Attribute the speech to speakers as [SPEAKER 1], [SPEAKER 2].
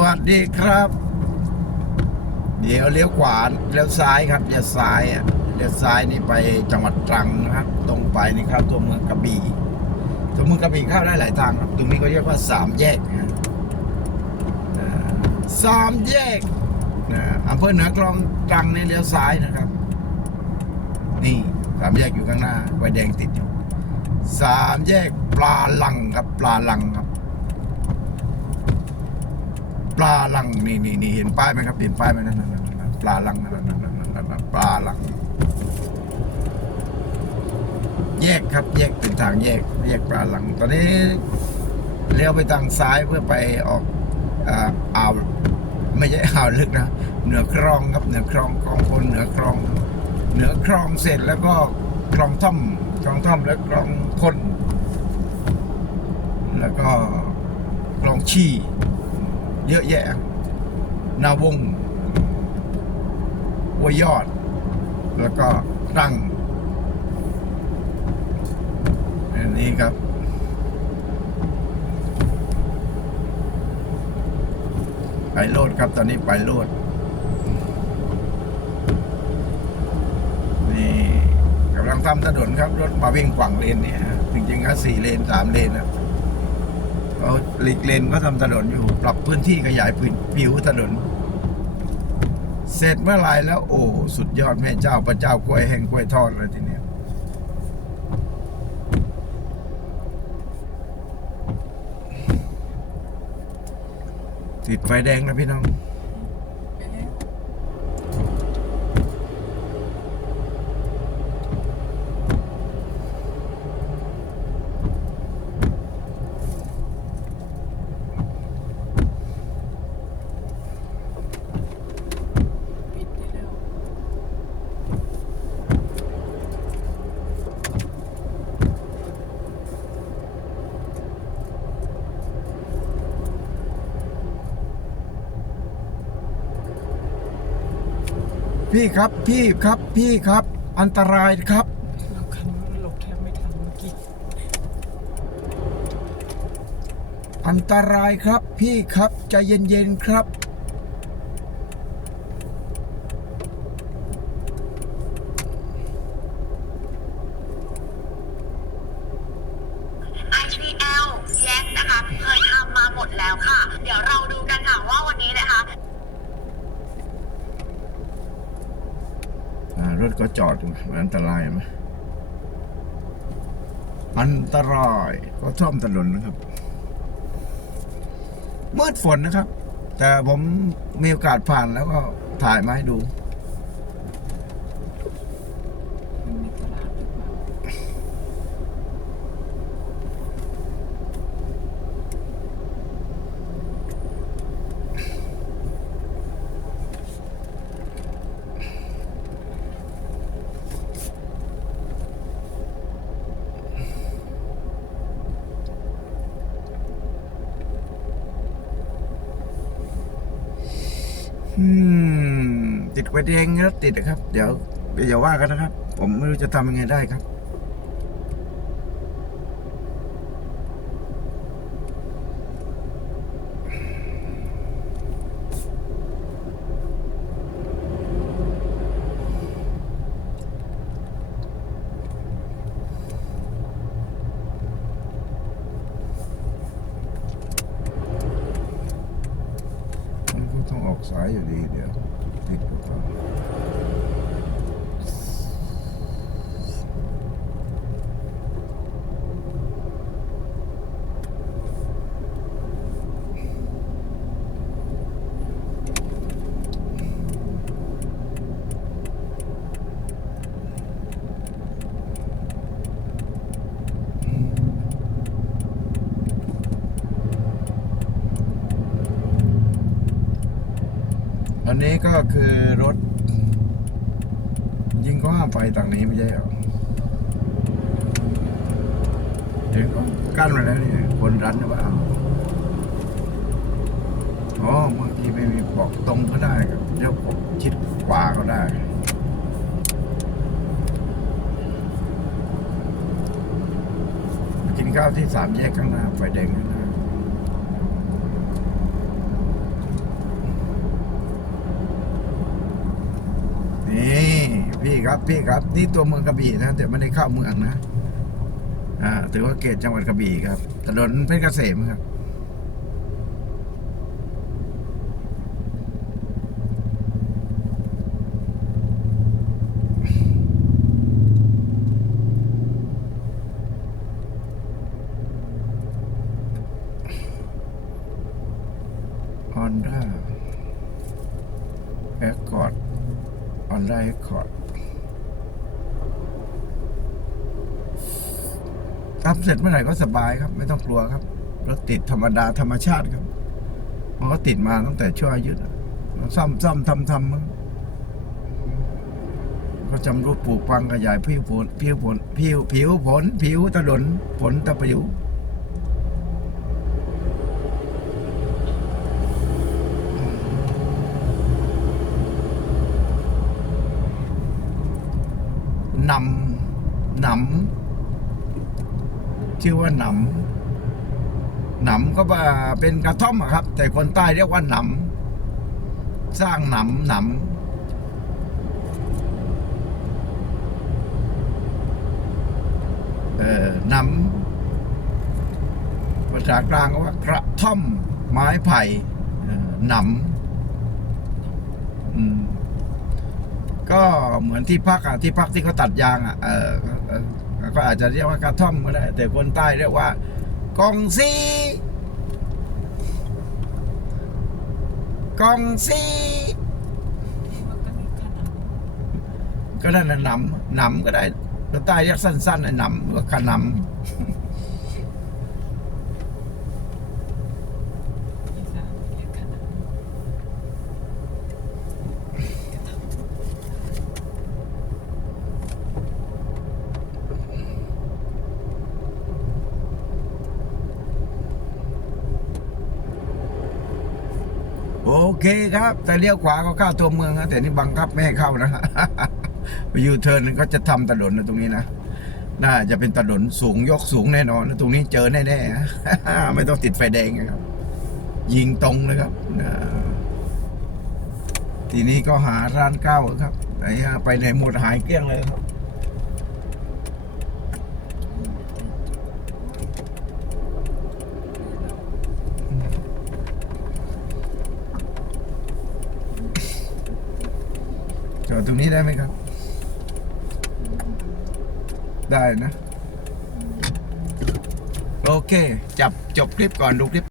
[SPEAKER 1] วัสดีครับ เดี๋ยวเลี้ยวขวาเลี้ยวซ้ายครับเลี้ยวซ้ายอะเลี้ยวซ้ายนี่ไปจังหวัดตรังนะครับ ตรงไปนี่ครับตัวเมืองกระบี่ตัวเมืองกระบี่เข้าได้หลายทางครับตรงนี้ก็เรียกว่าสามแยกนะสามแยกนะอำเภอเหนือคลองตรังนี่เลี้ยวซ้ายนะครับ นี่สามแยกอยู่ข้างหน้าไฟแดงติดอยู่สามแยกปลาลังครับปลาลังครับ ปลาลังนี่นี่นี่เห็นป้ายไหมครับเห็นป้ายไหมนั่นนั่นนั่นปลาลังนั่นนั่นนั่นนั่นปลาลัง แยกครับแยกเป็นทางแยก แยกปลาลัง ตอนนี้เลี้ยวไปทางซ้ายเพื่อไปออกอ่าอ่าวไม่ใช่อ่าวลึกนะเหนือคลองครับเหนือคลองคลองคนเหนือคลอง เหนือคลองเสร็จแล้วก็คลองท่อมคลองท่อมแล้วคลองคน แล้วก็คลองชี เยอะแยะ นาวงวัวยอด แล้วก็ตั้งอันนี้ครับไปโลดครับตอนนี้ไปโลดนี่กำลังทำถนนครับ รถมาวิ่งขวางเลนเนี่ยจริงๆก็สี่เลนสามเลนนะ เขาหลีกเลนก็ทำถนนอยู่ ปรับพื้นที่ขยายพื้นผิวถนน เสร็จเมื่อไรแล้ว โอ้สุดยอดแม่เจ้าพระเจ้ากล้วยแห้งกล้วยทอดเลยทีเนี้ยติดไฟแดงนะพี่น้อง พี่ครับพี่ครับพี่ครับ อันตรายครับ
[SPEAKER 2] เราคันหลบแทบไม่ทันเมื่อกี้
[SPEAKER 1] อันตรายครับพี่ครับใจเย็นๆครับ
[SPEAKER 3] IPL แยกนะคะ เคยทำมาหมดแล้วค่ะ เดี๋ยวเราดูกันค่ะว่าวันนี้นะคะ
[SPEAKER 1] อ่ารถ ก็จอดอยู่มันอันตรายไหมอันตรายก็ท่อมถนนนะครับมืดฝนนะครับ แต่ผมมีโอกาสผ่านแล้วก็ถ่ายมาให้ดู
[SPEAKER 2] มันมีตลาดหรือเปล่า
[SPEAKER 1] อืม ติดไฟแดงแล้วติดนะครับ เดี๋ยวเดี๋ยวอย่าว่ากันนะครับ ผมไม่รู้จะทำยังไงได้ครับ มัน ก็ต้องอ อันนี้ก็คือรถ ยิงก็ห้ามไปทางนี้ไม่ใช่หรอเดี๋ยวก็กั้นมาแล้วนี่คนรันหรือเปล่าอ๋อบางทีไม่มีบอกตรงก็ได้ครับเดี๋ยวผมชิดขวาก็ได้กินข้าวที่สามแยกข้างหน้าไฟแดงข้างหน้า ครับพี่ครับนี่ตัวเมืองกระบี่นะแต่ไม่ได้เข้าเมืองนะอ่าถือว่าเขตจังหวัดกระบี่ครับถนนเพชรเกษมครับฮอนด้าแอร์คอร์ดฮอนด้าแอร์คอร์ด ทำเสร็จเมื่อไหร่ก็สบายครับ ไม่ต้องกลัวครับรถติดธรรมดาธรรมชาติครับ มันก็ติดมาตั้งแต่ช่วงอายุซ่อมซ่อมทำทำก็จำรูปปลูกฟังขยายผิวผลผิวผลผิวผิวผลผิวถนนผลตะปิวหนำหนำ ชื่อว่าหนำหนำก็ว่าเป็นกระท่อมครับ แต่คนใต้เรียกว่าหนำสร้างหนำหนำเอ่อหนำภาษากลางก็ว่ากระท่อมไม้ไผ่เอ่อหนำก็เหมือนที่พักอะที่พักที่เขาตัดยางอะเออ ก็อาจจะเรียกว่ากระท่อมก็ได้ แต่คนใต้เรียกว่ากองซีกองซี
[SPEAKER 2] ก็มีขนาด
[SPEAKER 1] ก็นั่นน่ะหนำหนำก็ได้คนใต้เรียกสั้นๆไอ้หนำหรือว่าขนำ
[SPEAKER 2] สานเรียกขนาดำ
[SPEAKER 1] โอเคครับแต่เลี้ยวขวาก็เข้าตัวเมืองนะแต่นี่บังคับไม่ให้เข้านะไปยูเทิร์นก็จะทำถนนนตรงนี้นะน่าจะเป็นถนนสูงยกสูงแน่นอนนะตรงนี้เจอแน่ๆไม่ต้องติดไฟแดงนะครับ ยิงตรงเลยครับทีนี้ก็หาร้านเก้าครับไหนฮะไปไหนหมดหายเกลี้ยงเลยครับ ตรงนี้ได้ไหมครับ ได้นะ โอเค จับจบคลิปก่อนดูคลิป